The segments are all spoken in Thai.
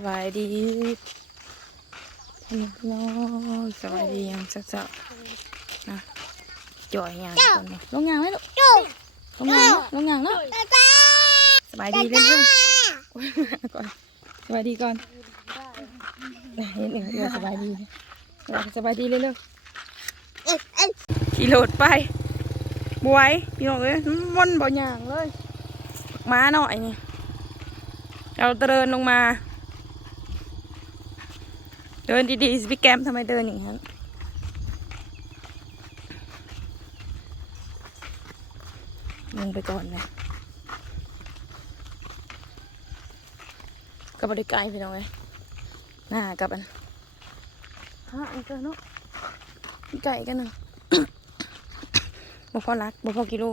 สบายดีพี่น้องสบายดียังสักสักๆนะจ่อยยังคนนี้ลงยางไหมลูกลงยางเนอะลงยางเนาะสบายดีเลยเนาะก่อนสบายดีก่อนนะเห็นหนึ่งเดียวสบายดีสบายดีเลยเร็วขี่โหลดไปบวยพี่น้องเอ้ยมันบ่ยางเลย ม้าหน่อยนี่เราเดินลงมา เดินดีๆสิพี่แกมทำไมเดินอย่างนั้นลงไปก่อนเลยกับบริการพี่น้องเลยหน้ากับอันฮะอันเกินเนาะไก่กันหนึ่งบ่พอรักบ่พอกิโล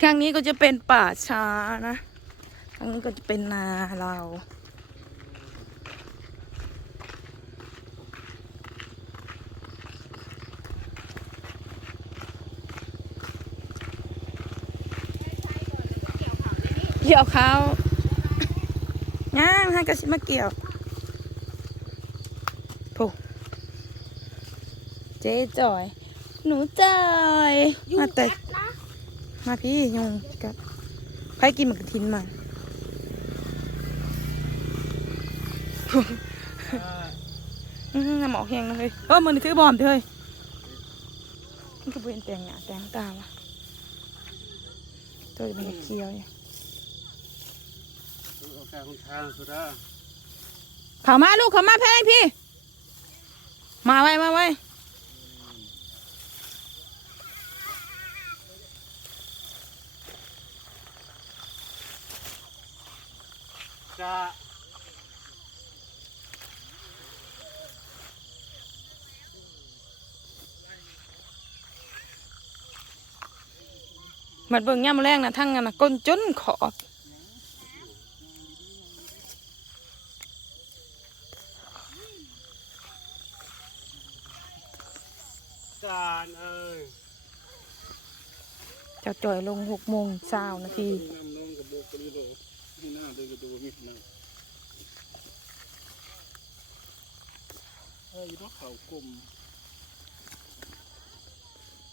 ทางนี้ก็จะเป็นป่าช้านะ ทางนี้ก็จะเป็นนาเราเกี่ยวเขาย่างให้กระชิมาเกี่ยวผูเจ๊จอย หนูจอยมาแต่มาพี่ยุงกับใครกินหมึกกระทินมา น้ำหมอกแห้งนะเฮ้ยเออมันถือบอมเถอะเฮ้ยมันก็เป็นแต่งหน้าแต่งตาวะตัวจะเป็นเคี้ยวเนี่ยโอกาสของทางสุดาเขามาลูกขามาแพงพี่ มาไว้มาไว้จะ มัดเบิ่งย่ำแรงนะทั้งนั้นนะก้นจนขอบจานเอ้ยจะจ่อยลงหกโมงเช้านาทีน้ำน้องกับโบกกระดูกให้หน้าเดินกระดูกมิดนะเฮ้ยรถเขากลม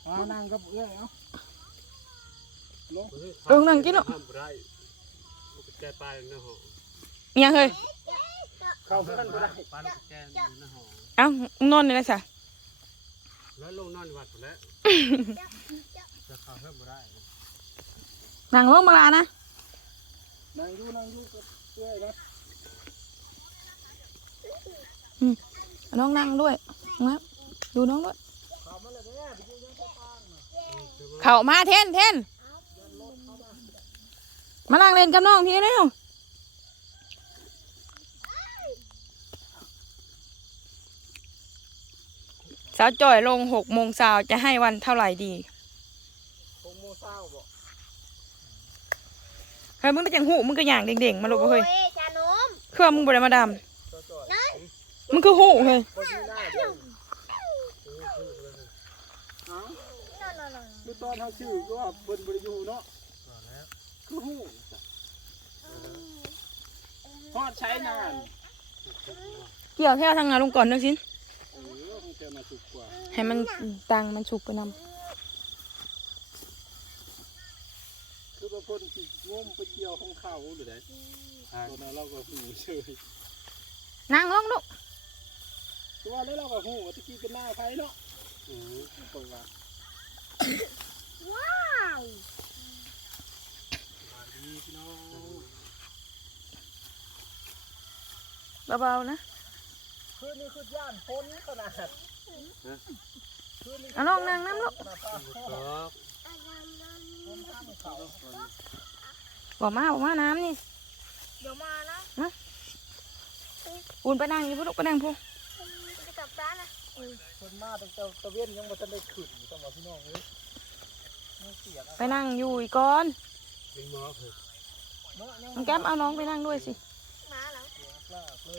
มานั่งกับเอื้อยเอ้าลง เออนั่งกินเนาะทำไรลูกแกปลาในห้องอิหยังเฮ้ยเข้าเพื่อนบ่ได้ปลาลูกแกอยู่ในห้องเอ้ามึงนอนนี่แหละจ้ะแล้วลงนอนวัดแล้วจะเข้าเพื่อนบ่ได้นั่งลงมาลานะนั่งอยู่นั่งอยู่กับเอื้อยนะน้องนั่งด้วยนะดูน้องด้วย เขามาเทนเทน มานั่งเล่นกับน้องพี่เร็วสาวจ่อยลงหกโมงเช้าจะให้วันเท่าไหร่ดีคงโมเศร้าบ่เฮ้ยมึงก็จังหูมึงก็อย่างเด่งๆมาลูกบ่เฮ้ยจานมเครื่องมึงบ่ได้มาดจ่อยำมึงคือหูเฮ้ยคนที่หน้าเดียวนอนนอนคือตอนเขาชื่อก็ว่าเบิ่นบริยูเนาะ คือหูทอดใช้นานเกี่ยวแค่ทางงานลงก่อนเนึกสิเออคงจะมาสุกกว่าให้มันตังมันสุกไปนคือบางคนสิงมไปเกี่ยวของเขาหรือไงตอนนั้นเราก็หูเฉยำนั่งลงลูกตัวแล้วเราก็หูว่าตะกี้เป็นหน้าไฟเนาะอือตรงว่าว้าวมาดี พี่น้องเบาๆนะคืนนี้คือย่านพ้นขนาดเอาน้องนั่งน้ำลูกครับบอกมาบอกมาน้ำนี่เดี๋ยวมานะอุ่นไปนั่งอยู่พุ่นลูกไปนั่งพุ่นจะกลับบ้านนะคนมาตั้งแต่ตะเวียนยังบ่ทันได้ขึ้นต้องว่าพี่น้องเอ้ยมันเสียกไปนั่งอยู่อีกก่อน เป็นหมอเพิ่นน้องแก้มเอาน้องไปนั่งด้วยสิมาเหรอ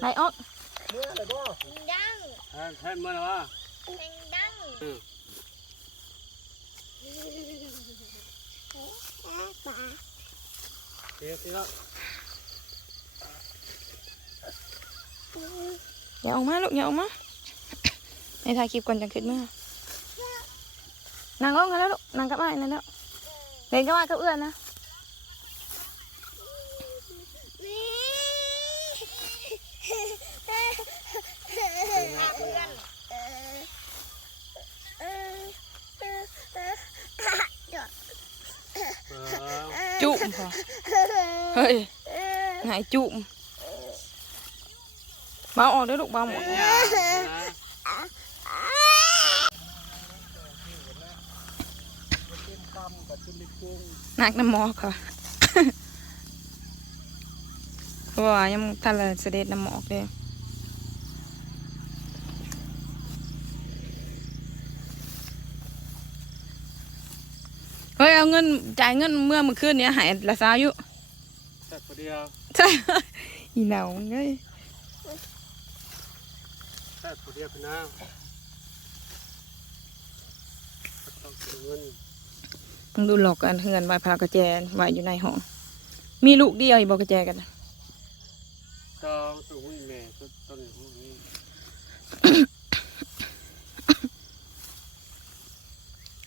ไหนออกเมื่อไหร่บ่ดังแทนแทนมาแล้วว่าเพลงดังเออปลาเดี๋ยวเดี๋ยวอย่าออกมาลูกอย่าออกมาในถ่ายคลิปก่อนจะขึ้นมานั่งลงกันแล้วลูกนั่งกับไอ้นั่นแล้วเล่นกับไอ้กับเอื้อนนะ เออ จุ่ม พอเฮ้ยหายจุ่มเบาออกเด้อลูกเบาหมดอย่านะเต้นกำกับชุนลิกุ้งนักน้ำหมอกค่ะเพราะว่ายังทันเลยเสด็จน้ำหมอกเลยเฮ้ยเอา เงินจ่ายเงินเมื่อเมื่อคืนเนี้ยหายละสาวอยู่แต่คนเดียวใช่อีเหนาเงยแต่คนเดียวพี่น้าต้องเสียเงินมึงดูหลอกกันเฮือนไว้พากระแจไว้อยู่ในห้อง มีลูกเดียวอีบอกกระแจกันน่ะต้องตัวหุ้นแม่ต้นต้นหุ้นนี้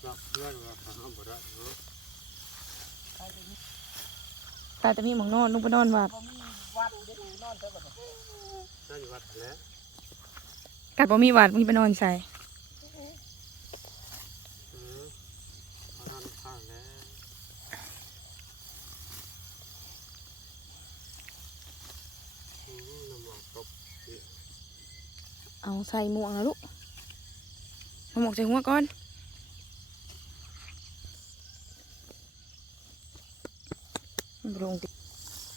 รักเพื่อนว่าเขาห้ามบ่ได้เนาะ ตาจะมีหมองนอนลูกไปนอนวัดน่าอยู่วัดแล้วกัดบ่มีวัดมึงไปนอนใส่เอาใส่หมวกนะลูกหมวกใส่หัวก่อนมันบ่ ลงติ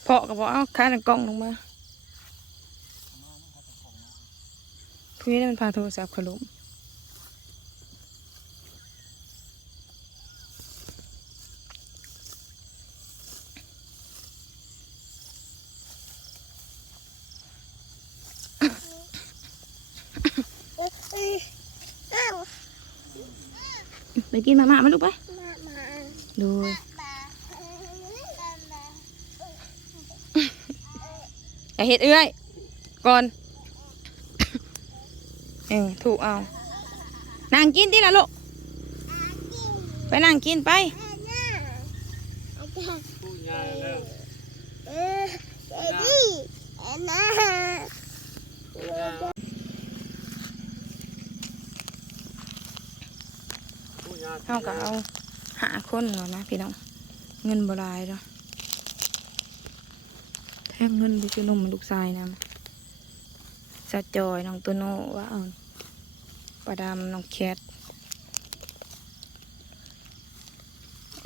เพาะกับเพาะเอาขาหนังกล้องลงมาทุยนี่มันพาโทรศัพท์ขลุ่มไปกินมาม่ามาลูกไปดู อย่าเห็ดเอื้อย ก่อนเออถูกเอานั่งกินที่ละลูกไปนั่งกินไปเท่ากับเอาหาคนก่อนะพี่น้องเงินบหลายเนาะ แทงเงินไปซื้อนมให้ลูกชายนะสะจอยน้องตัวโนว่าเอาปลาดำน้องแคท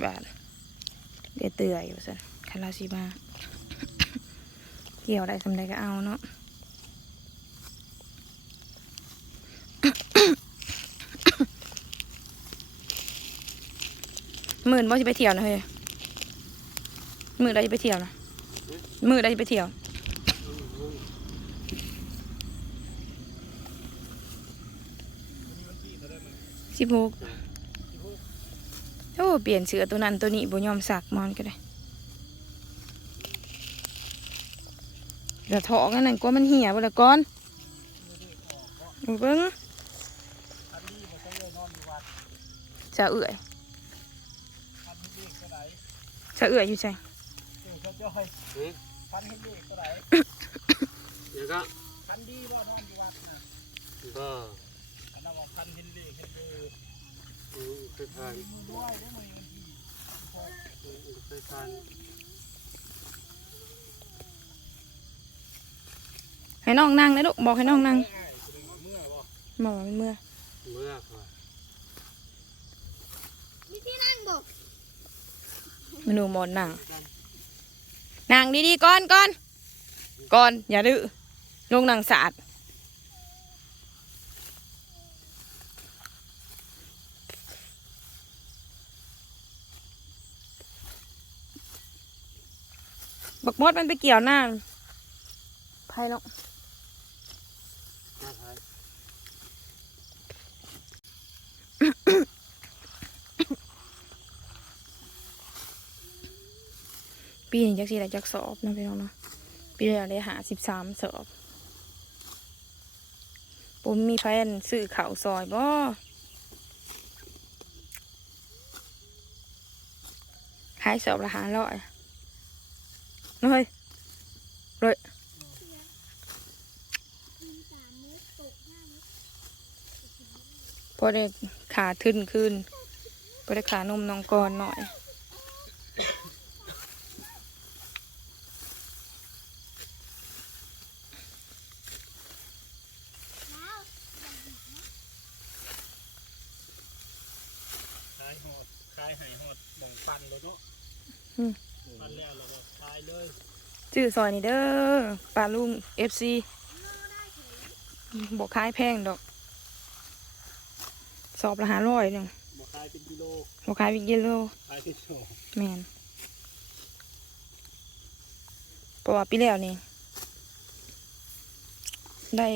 บาทเดี๋ยวเตื่อยอยู่สันคาราซิมาเกี่ยวได้สำใดก็เอาเนาะหมื่นบ่าจะไปเที่ยวนะเฮ้ยหมื่นใดจะไปเที่ยวนะ มื่นใดจะไปเที่ยวสิบหกโอ้เปลี่ยนเสือตัวนั้นตัวนี้บ่ยอมสักมอนก็ได้เดี๋ยวถอกันนั่นกลัวมันเหี่ยบ่ละก่อนเอาเบิ้งจะเอื่อยจะเอื่อยอยู่ใช่ หืมพันเฮ็ดเลขเท่าไหร่เดี๋ยวก็พันดีบ่นอนอยู่วัดน่ะก็อันนั้นว่าพันเฮ็ดเลขเฮ็ดเลยอืมเคยทานมือด้วยได้มือยังกี่อืมเคยทานให้น้องนั่งนะลูกบอกให้น้องนั่งง่ายคือเมื่อบ่หมอเป็นเมื่อเมื่อค่ะมีที่นั่งบอกมนูหมอนนั่ง นั่งดีๆก่อนก่อนก่อน อย่าดื้อลงนั่งสะอาดบักมดมันไปเกี่ยวหน้าไพ่ลง น่าทาน พ ปีนี้จักสิได้จักสอบนะพี่น้องเนาะปีแล้วได้หาสิบสามสอบผมมีแฟนซื้อข้าวซอยบ่ขายสอบละหาร้อยเฮ้ยเลยพอได้ขาทึ้นขึ้นพอได้ขานมน้องกรหน่อย ขายหอ ดขายไห้หอดบ่งปันเลยเนาะอืม ปันแล้วเราก็ขายเลยชื่อซอยนี่เด้อปลาลุงเอฟซีบอกขายแพงดอก สอบละหาร้อยหนึ่งบ่ขายเป็นกิโลบอกขายวิกเยลโลขายเป็นโลแมนเพราะว่าปีแล้วนี่ ได้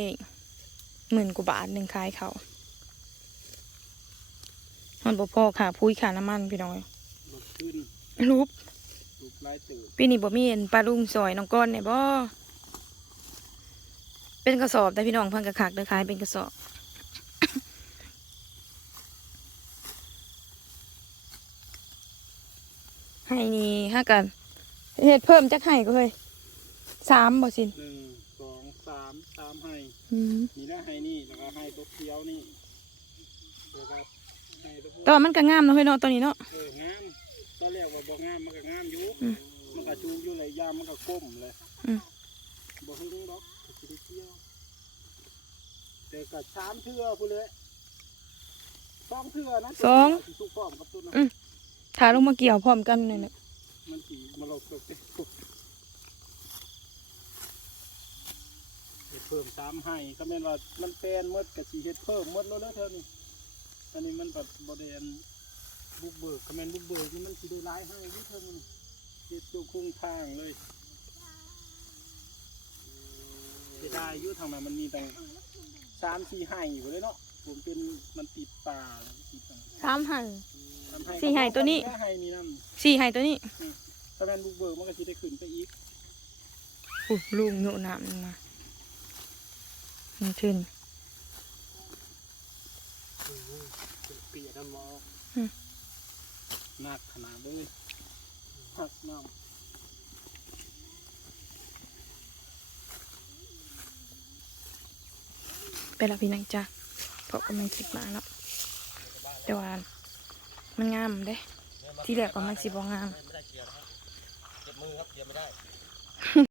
หมื่นกว่าบาทหนึ่งขายเขา มันบ่พอค่ะพุ้ยขาน้ำมันพี่น้อยลดขึ้นรูปรูปลายตื่นปีนี้บ่มีเห็นปลาลุงซอยน้องก้อนเนี่ยบ่เป็นกระสอบแต่พี่น้องเพิ่นกระคักเด้อขายเป็นกระสอบให้นี่ห้ากันเฮ็ดเพิ่มจักให้ก็เฮ้ยสามบ่สินหนึ่งสองสามสามให้อืมมีหน้าให้นี่แล้วก็ให้ตัวเขียวนี่แล้วก็ให้ตัวพวก แต่ว่ามันก็งามเนาะเฮ้ยเนาะตัวนี้เนาะเอองามตอนแรกว่าบ่งามมันก็งามอยู่อืมมันก็ชูอยู่หลายอยางมันก็ก้มเลยอืมบ่หึงดอกก็สิได้เที่ยวแต่ก็สามเทื่อพุ่นเลยสองเทื่อนะสองสิสุกพร้อมกับตัวนั้นอืมถ้าลงมาเกี่ยวพร้อมกันนี่แหละมันสีมาเราเกิดเป็นกบเฮ็ดเพิ่มสามให้ก็แม่นว่ามันแปลนหมดกับสีเฮ็ดเพิ่มหมดแล้วเด้อเท่านี้ อันนี้มันแบบบริเวณบุกเบิกก็แม่นบุกเบิกนี่มันสีได้ร้ายให้ที่เท่านี้เฮ็ดตัวคุ้งทางเลยเสียดายอยู่ทางนั้นมันมีตั้งสามสี่ให้อยู่เลยเนาะผมเป็นมันติดป่าติดตั้งสามให้สามให้สี่ให้ตัวนี้ห้าให้นี่นั่นสี่ให้ตัวนี้ถ้าแม่นบุกเบิกมันก็สิได้ขึ้นไปอีกอู้ลุงโยนน้ำลงมามันขึ้นเปียกน้ำมออืมหนักขนาดเลยหักน้ไปและพี่นังจ้ะเพราะกำลังคิดมาแล้วแต่ว่ามันงามเด้ ที่แรกว่ามันสิบ่งามไม่ได้เกี่ยวนะครับเจ็บมือครับเกี่ยวไม่ได้